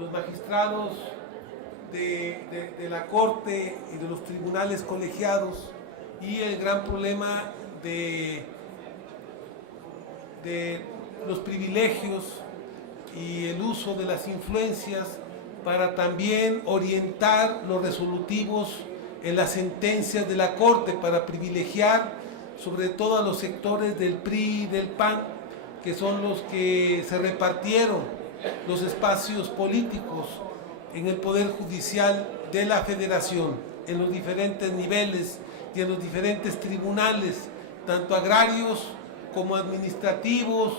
Los magistrados de la Corte y de los tribunales colegiados y el gran problema de los privilegios y el uso de las influencias para también orientar los resolutivos en las sentencias de la Corte, para privilegiar sobre todo a los sectores del PRI y del PAN, que son los que se repartieron los espacios políticos en el Poder Judicial de la Federación, en los diferentes niveles y en los diferentes tribunales, tanto agrarios como administrativos,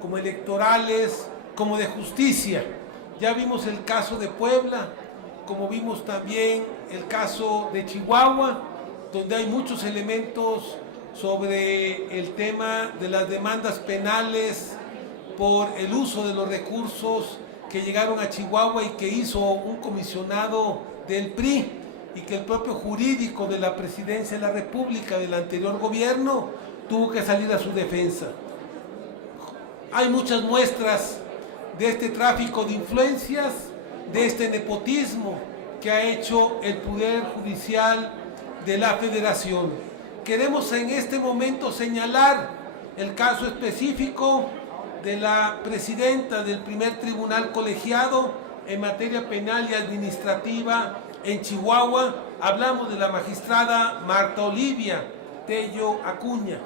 como electorales, como de justicia. Ya vimos el caso de Puebla, como vimos también el caso de Chihuahua, donde hay muchos elementos sobre el tema de las demandas penales por el uso de los recursos que llegaron a Chihuahua y que hizo un comisionado del PRI y que el propio jurídico de la Presidencia de la República del anterior gobierno tuvo que salir a su defensa. Hay muchas muestras de este tráfico de influencias, de este nepotismo que ha hecho el Poder Judicial de la Federación. Queremos en este momento señalar el caso específico de la presidenta del primer tribunal colegiado en materia penal y administrativa en Chihuahua. Hablamos de la magistrada Marta Olivia Tello Acuña,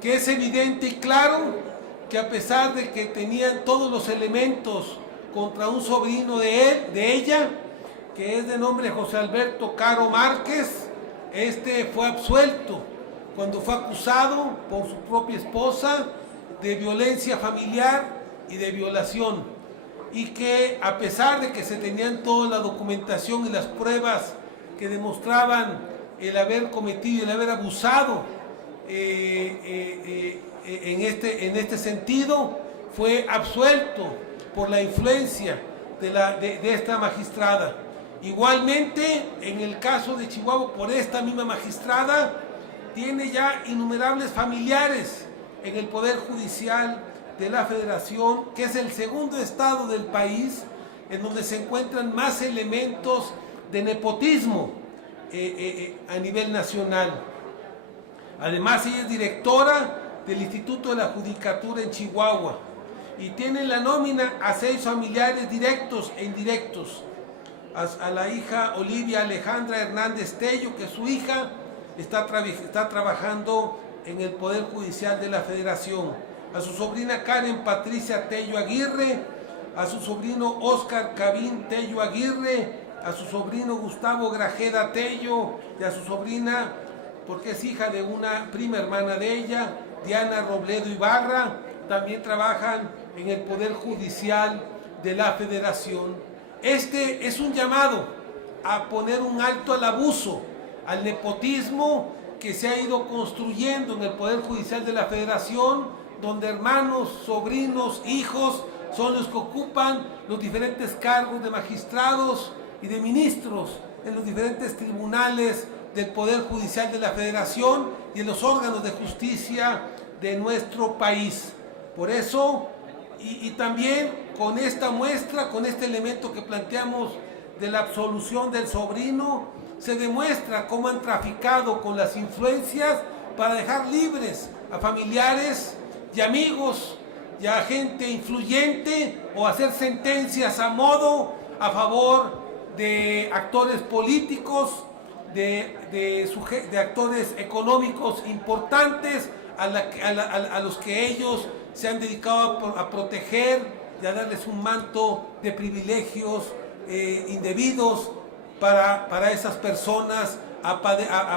que es evidente y claro que a pesar de que tenían todos los elementos contra un sobrino de ella, que es de nombre José Alberto Caro Márquez, este fue absuelto cuando fue acusado por su propia esposa de violencia familiar y de violación, y que a pesar de que se tenían toda la documentación y las pruebas que demostraban el haber cometido, el haber abusado en este sentido, fue absuelto por la influencia de esta magistrada. Igualmente, en el caso de Chihuahua, por esta misma magistrada, tiene ya innumerables familiares en el Poder Judicial de la Federación, que es el segundo estado del país en donde se encuentran más elementos de nepotismo a nivel nacional. Además, ella es directora del Instituto de la Judicatura en Chihuahua y tiene la nómina a 6 familiares directos e indirectos: a la hija Olivia Alejandra Hernández Tello, que su hija está trabajando en el Poder Judicial de la Federación, a su sobrina Karen Patricia Tello Aguirre, a su sobrino Óscar Cabín Tello Aguirre, a su sobrino Gustavo Grajeda Tello y a su sobrina, porque es hija de una prima hermana de ella, Diana Robledo Ibarra. También trabajan en el Poder Judicial de la Federación. Este es un llamado a poner un alto al abuso, al nepotismo que se ha ido construyendo en el Poder Judicial de la Federación, donde hermanos, sobrinos, hijos son los que ocupan los diferentes cargos de magistrados y de ministros en los diferentes tribunales del Poder Judicial de la Federación y en los órganos de justicia de nuestro país. Por eso, y también con esta muestra, con este elemento que planteamos de la absolución del sobrino, se demuestra cómo han traficado con las influencias para dejar libres a familiares y amigos y a gente influyente, o hacer sentencias a modo a favor de actores políticos, de actores económicos importantes a los que ellos se han dedicado a proteger y a darles un manto de privilegios indebidos para esas personas, a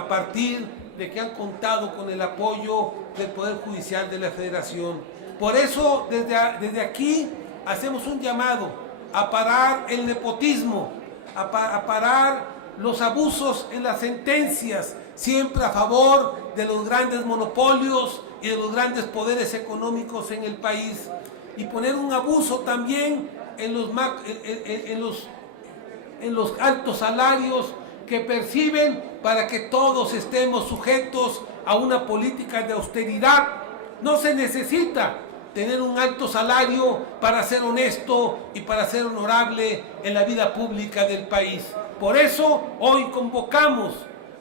partir de que han contado con el apoyo del Poder Judicial de la Federación. Por eso, desde aquí hacemos un llamado a parar el nepotismo, a parar los abusos en las sentencias, siempre a favor de los grandes monopolios y de los grandes poderes económicos en el país, y poner un abuso también en los altos salarios que perciben, para que todos estemos sujetos a una política de austeridad. No se necesita tener un alto salario para ser honesto y para ser honorable en la vida pública del país. Por eso hoy convocamos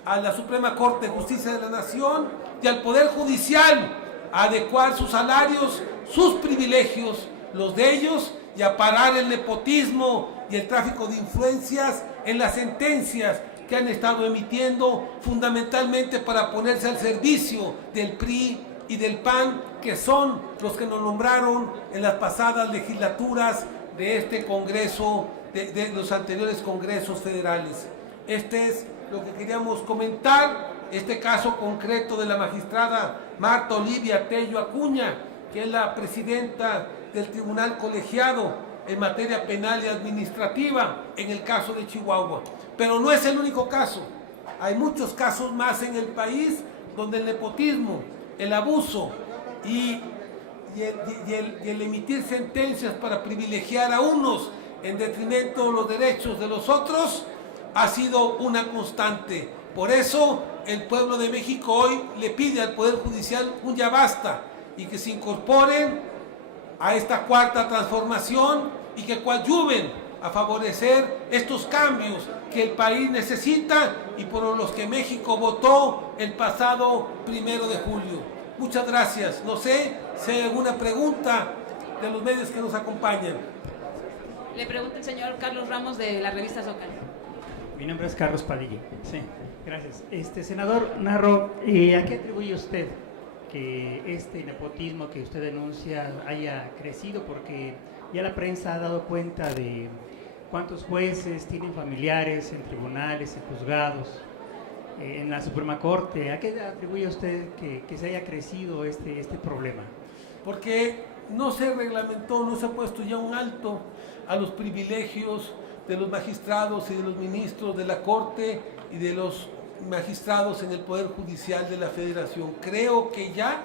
a la Suprema Corte de Justicia de la Nación y al Poder Judicial a adecuar sus salarios, sus privilegios, los de ellos, y a parar el nepotismo y el tráfico de influencias en las sentencias que han estado emitiendo fundamentalmente para ponerse al servicio del PRI y del PAN, que son los que nos nombraron en las pasadas legislaturas de este Congreso, de los anteriores Congresos federales. Este es lo que queríamos comentar, este caso concreto de la magistrada Marta Olivia Tello Acuña, que es la presidenta del Tribunal Colegiado en materia penal y administrativa en el caso de Chihuahua. Pero no es el único caso. Hay muchos casos más en el país donde el nepotismo, el abuso y el emitir sentencias para privilegiar a unos en detrimento de los derechos de los otros ha sido una constante. Por eso el pueblo de México hoy le pide al Poder Judicial un ya basta y que se incorporen a esta cuarta transformación y que coadyuven a favorecer estos cambios que el país necesita y por los que México votó el pasado 1 de julio. Muchas gracias. No sé si hay alguna pregunta de los medios que nos acompañan. Le pregunta el señor Carlos Ramos de la revista Zócalo. Mi nombre es Carlos Padilla. Sí, gracias. Senador Narro, ¿a qué atribuye usted que este nepotismo que usted denuncia haya crecido? Porque ya la prensa ha dado cuenta de cuántos jueces tienen familiares en tribunales, en juzgados, en la Suprema Corte. ¿A qué atribuye usted que se haya crecido este problema? Porque no se reglamentó, no se ha puesto ya un alto a los privilegios de los magistrados y de los ministros de la Corte y de los magistrados en el Poder Judicial de la Federación. Creo que ya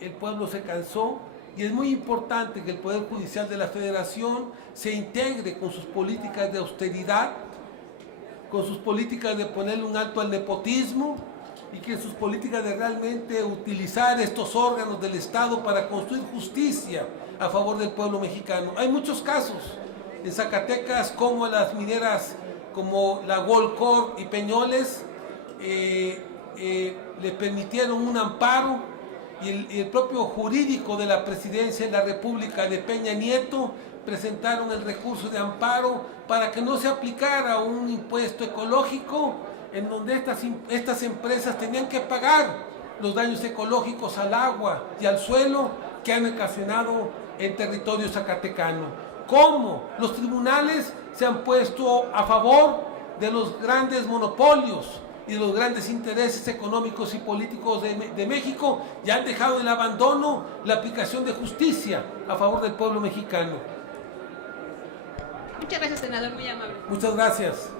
el pueblo se cansó y es muy importante que el Poder Judicial de la Federación se integre con sus políticas de austeridad, con sus políticas de ponerle un alto al nepotismo y que sus políticas de realmente utilizar estos órganos del Estado para construir justicia a favor del pueblo mexicano. Hay muchos casos en Zacatecas, como las mineras, como la Goldcorp y Peñoles, le permitieron un amparo y el propio jurídico de la presidencia de la República de Peña Nieto presentaron el recurso de amparo para que no se aplicara un impuesto ecológico en donde estas empresas tenían que pagar los daños ecológicos al agua y al suelo que han ocasionado en territorio zacatecano. ¿Cómo? Los tribunales se han puesto a favor de los grandes monopolios y de los grandes intereses económicos y políticos de México y han dejado en abandono la aplicación de justicia a favor del pueblo mexicano. Muchas gracias, senador, muy amable. Muchas gracias.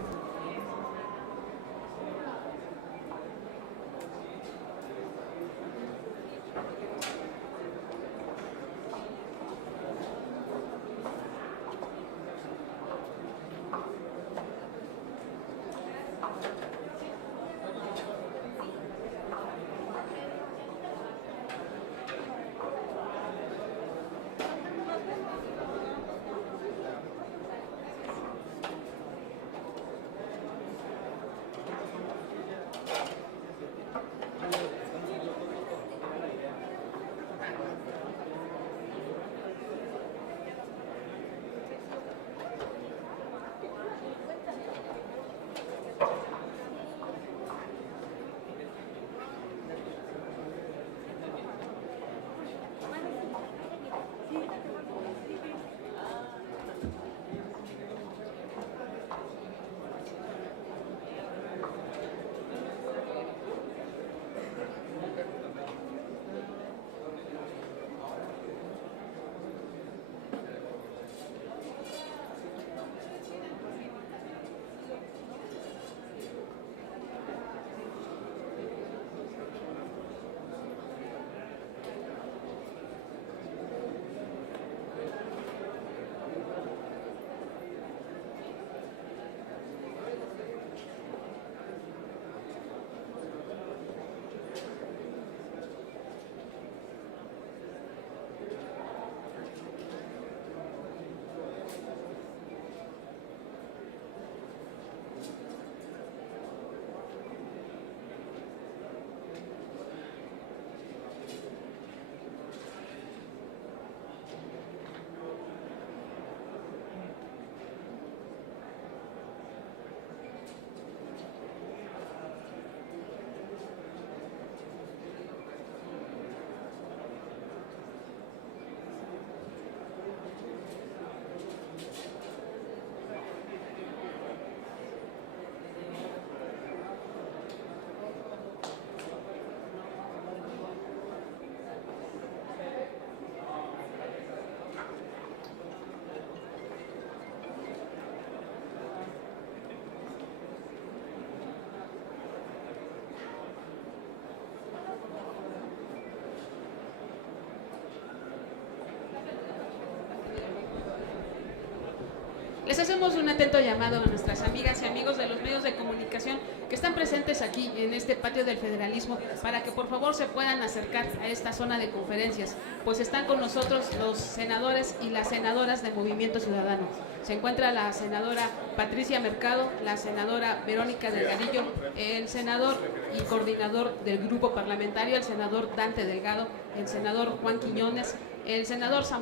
hacemos un atento llamado a nuestras amigas y amigos de los medios de comunicación que están presentes aquí en este patio del federalismo para que por favor se puedan acercar a esta zona de conferencias, pues están con nosotros los senadores y las senadoras de Movimiento Ciudadano. Se encuentra la senadora Patricia Mercado, la senadora Verónica Delgadillo, el senador y coordinador del grupo parlamentario, el senador Dante Delgado, el senador Juan Quiñones, el senador Samuel